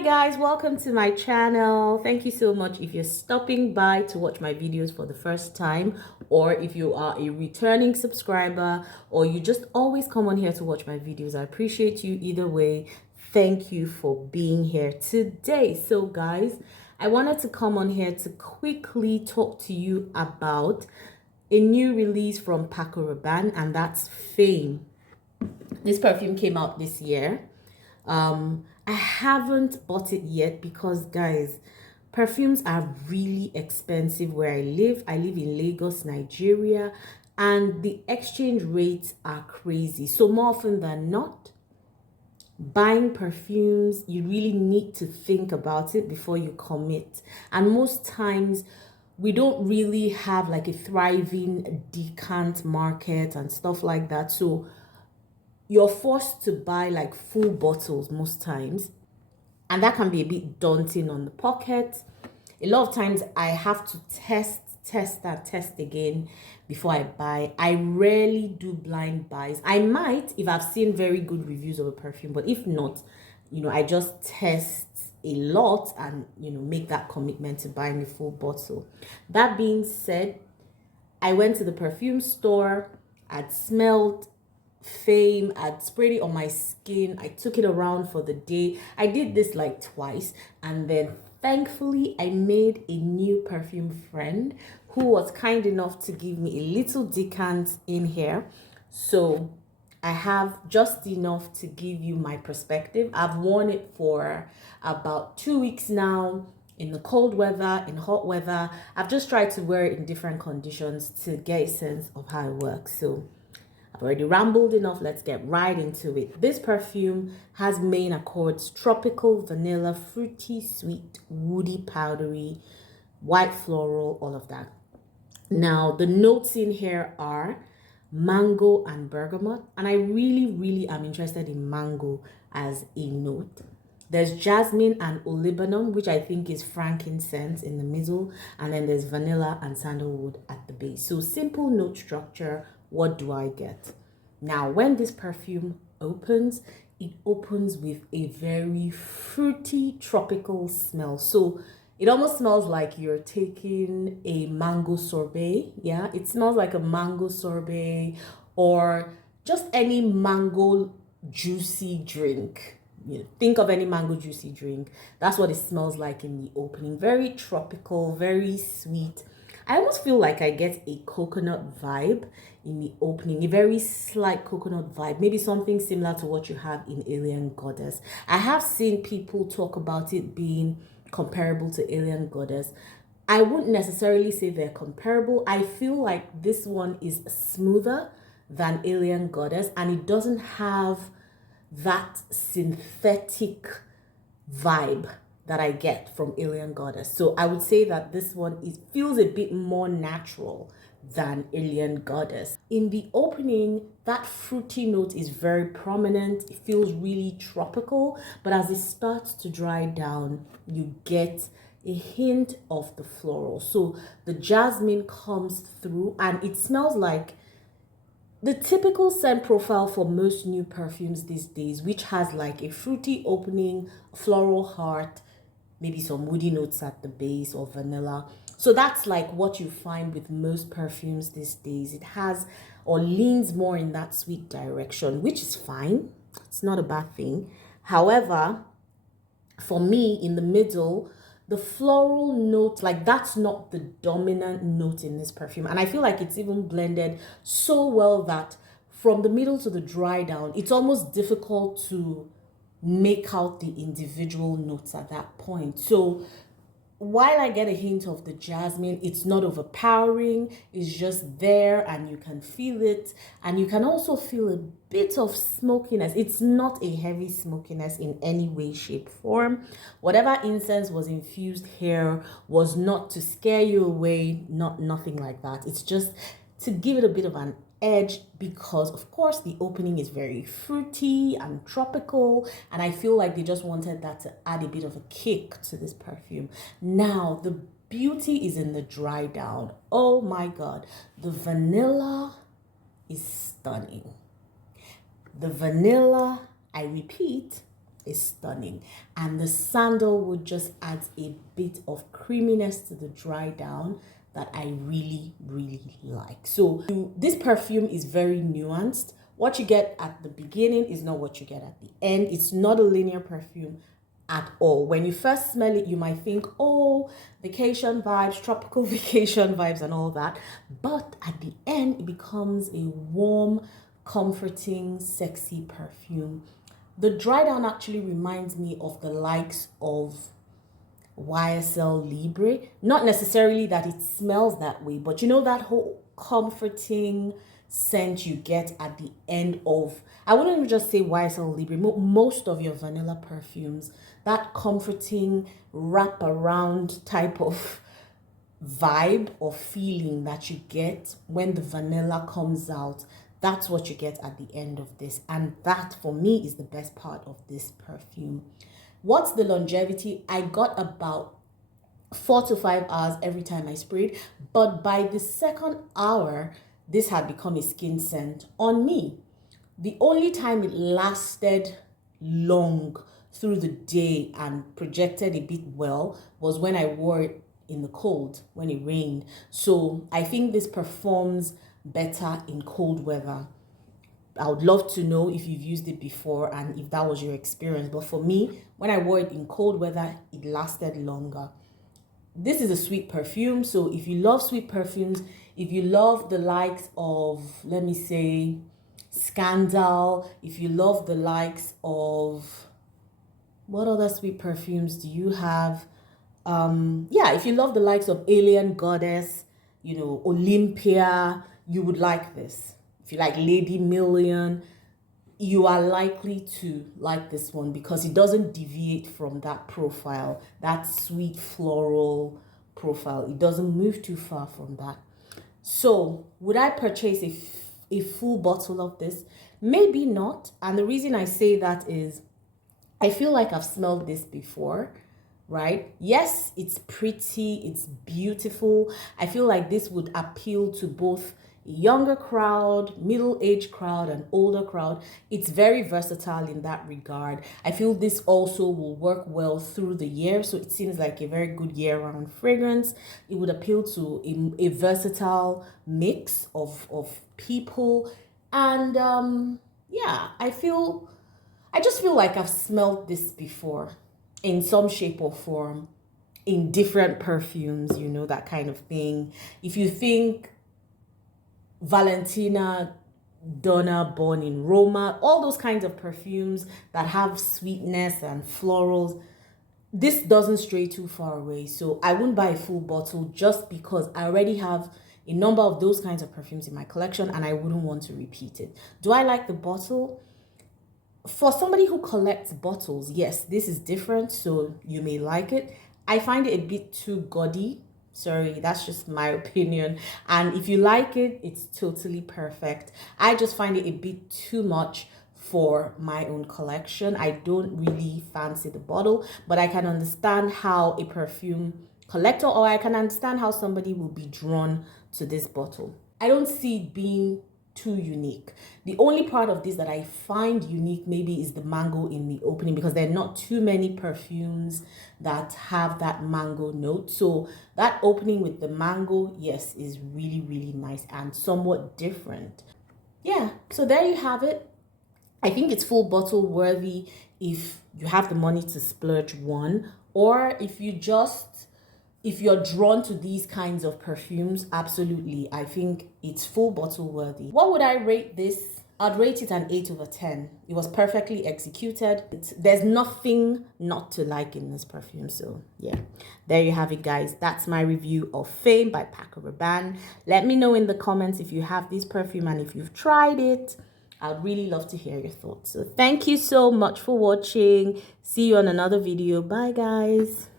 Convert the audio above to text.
Hi guys, welcome to my channel. Thank you so much if you're stopping by to watch my videos for the first time, or if you are a returning subscriber, or you just always come on here to watch my videos. I appreciate you either way. Thank you for being here today. So guys, I wanted to come on here to quickly talk to you about a new release from Paco Rabanne, and that's Fame. This perfume came out this year. I haven't bought it yet because guys, perfumes are really expensive where I live. I live in Lagos, Nigeria, and the exchange rates are crazy. So more often than not, buying perfumes, you really need to think about it before you commit. And most times we don't really have like a thriving decant market and stuff like that. So you're forced to buy like full bottles most times, and that can be a bit daunting on the pocket. A lot of times I have to test again before I buy. I rarely do blind buys. I might if I've seen very good reviews of a perfume, but if not, I just test a lot and make that commitment to buying a full bottle. That being said, I went to the perfume store. I'd smelled Fame. I'd sprayed it on my skin. I took it around for the day. I did this like twice, and then thankfully I made a new perfume friend who was kind enough to give me a little decant in here. So I have just enough to give you my perspective. I've worn it for about 2 weeks now, in the cold weather, in hot weather. I've just tried to wear it in different conditions to get a sense of how it works. So I've already rambled enough. Let's get right into it. This perfume has main accords: tropical, vanilla, fruity, sweet, woody, powdery, white floral, all of that. Now, the notes in here are mango and bergamot, and I really am interested in mango as a note. There's jasmine and olibanum, which I think is frankincense, in the middle, and then there's vanilla and sandalwood at the base. So simple note structure. What do I get? Now, when this perfume opens, it opens with a very fruity tropical smell. So it almost smells like you're taking a mango sorbet. Yeah, it smells like a mango sorbet or just any mango juicy drink. Think of any mango juicy drink. That's what it smells like in the opening. Very tropical, very sweet. I almost feel like I get a coconut vibe in the opening, a very slight coconut vibe, maybe something similar to what you have in Alien Goddess. I have seen people talk about it being comparable to Alien Goddess. I wouldn't necessarily say they're comparable. I feel like this one is smoother than Alien Goddess, and it doesn't have that synthetic vibe that I get from Alien Goddess. So I would say that this one feels a bit more natural than Alien Goddess. In the opening, that fruity note is very prominent. It feels really tropical, but as it starts to dry down, you get a hint of the floral. So the jasmine comes through, and it smells like the typical scent profile for most new perfumes these days, which has like a fruity opening, floral heart, maybe some woody notes at the base or vanilla. So that's like what you find with most perfumes these days. It has or leans more in that sweet direction, which is fine. It's not a bad thing. However, for me, in the middle, the floral note, like that's not the dominant note in this perfume. And I feel like it's even blended so well that from the middle to the dry down, it's almost difficult to make out the individual notes at that point. So while I get a hint of the jasmine, it's not overpowering. It's just there and you can feel it. And you can also feel a bit of smokiness. It's not a heavy smokiness in any way, shape, form. Whatever incense was infused here was not to scare you away, nothing like that. It's just to give it a bit of an edge, because of course the opening is very fruity and tropical, and I feel like they just wanted that to add a bit of a kick to this perfume. Now the beauty is in the dry down. Oh my god, the vanilla is stunning. The vanilla, I repeat, is stunning, and the sandalwood just adds a bit of creaminess to the dry down that I really like. So this perfume is very nuanced. What you get at the beginning is not what you get at the end. It's not a linear perfume at all. When you first smell it, you might think, oh, vacation vibes, tropical vacation vibes and all that. But at the end, it becomes a warm, comforting, sexy perfume. The dry down actually reminds me of the likes of YSL Libre. Not necessarily that it smells that way, but you know that whole comforting scent you get at the end of, I wouldn't even just say YSL Libre, most of your vanilla perfumes, that comforting wrap around type of vibe or feeling that you get when the vanilla comes out. That's what you get at the end of this, and that for me is the best part of this perfume. What's the longevity? I got about 4 to 5 hours every time I sprayed, but by the second hour, this had become a skin scent on me. The only time it lasted long through the day and projected a bit well was when I wore it in the cold, when it rained. So I think this performs better in cold weather. I would love to know if you've used it before and if that was your experience. But for me, when I wore it in cold weather, it lasted longer. This is a sweet perfume. So if you love sweet perfumes, if you love the likes of, let me say, Scandal, if you love the likes of, what other sweet perfumes do you have? Yeah, if you love the likes of Alien Goddess, you know, Olympia, you would like this. If you like Lady Million, you are likely to like this one because it doesn't deviate from that profile, that sweet floral profile. It doesn't move too far from that. So would I purchase a full bottle of this? Maybe not. And the reason I say that is I feel like I've smelled this before, right? Yes, it's pretty, it's beautiful. I feel like this would appeal to both a younger crowd, middle-aged crowd, and older crowd. It's very versatile in that regard. I feel this also will work well through the year, so it seems like a very good year-round fragrance. It would appeal to a versatile mix of people, and yeah, I just feel like I've smelled this before in some shape or form, in different perfumes, you know, that kind of thing. If you think Valentina Donna Born in Roma, all those kinds of perfumes that have sweetness and florals, this doesn't stray too far away. So I wouldn't buy a full bottle just because I already have a number of those kinds of perfumes in my collection and I wouldn't want to repeat it. Do I like the bottle? For somebody who collects bottles, yes, this is different, so you may like it. I find it a bit too gaudy. Sorry, that's just my opinion. And if you like it, it's totally perfect. I just find it a bit too much for my own collection. I don't really fancy the bottle, but I can understand how a perfume collector, or I can understand how somebody will be drawn to this bottle. I don't see it being too unique. The only part of this that I find unique maybe is the mango in the opening, because there are not too many perfumes that have that mango note. So that opening with the mango, yes, is really nice and somewhat different. Yeah, so there you have it. I think it's full bottle worthy if you have the money to splurge one, or if you're drawn to these kinds of perfumes. Absolutely, I think it's full bottle worthy. What would I rate this? I'd rate it an 8 over 10. It was perfectly executed. There's nothing not to like in this perfume. So yeah, there you have it, guys. That's my review of Fame by Paco Rabanne. Let me know in the comments if you have this perfume and if you've tried it. I'd really love to hear your thoughts. So thank you so much for watching. See you on another video. Bye, guys.